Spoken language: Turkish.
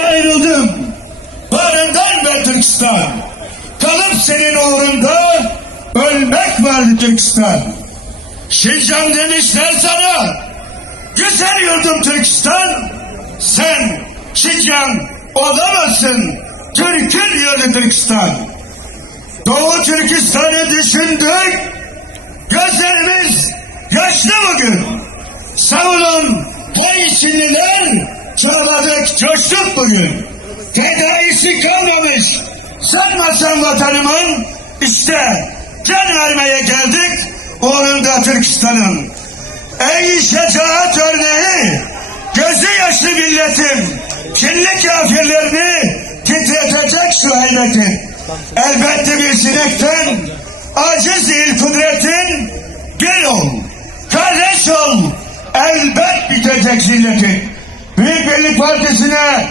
Ayrıldım. Bağrından be Türkistan. Kalıp senin uğrunda ölmek vardı Türkistan. Şincan demişler sana. Güzel yurdum Türkistan. Sen Şincan olamazsın. Türk'ün yurdu Türkistan. Doğu Türkistan'ı düşündük. Gözlerimiz yaşlı bugün. Savunun hey içinliler. Çağladık, coştuk bugün. Tedaisi kalmamış. Sanmasan vatanımın. İşte can vermeye geldik. Uğrunda Türkistan'ın. Ey şecaat örneği. Gözü yaşlı milletin. Kinli kafirlerini titretecek şu heybetin. Elbette bir sinekten aciz değil kudretin. Gel ol, kardeş ol. Elbet bitecek zilletin. Büyük Birlik Partisi'ne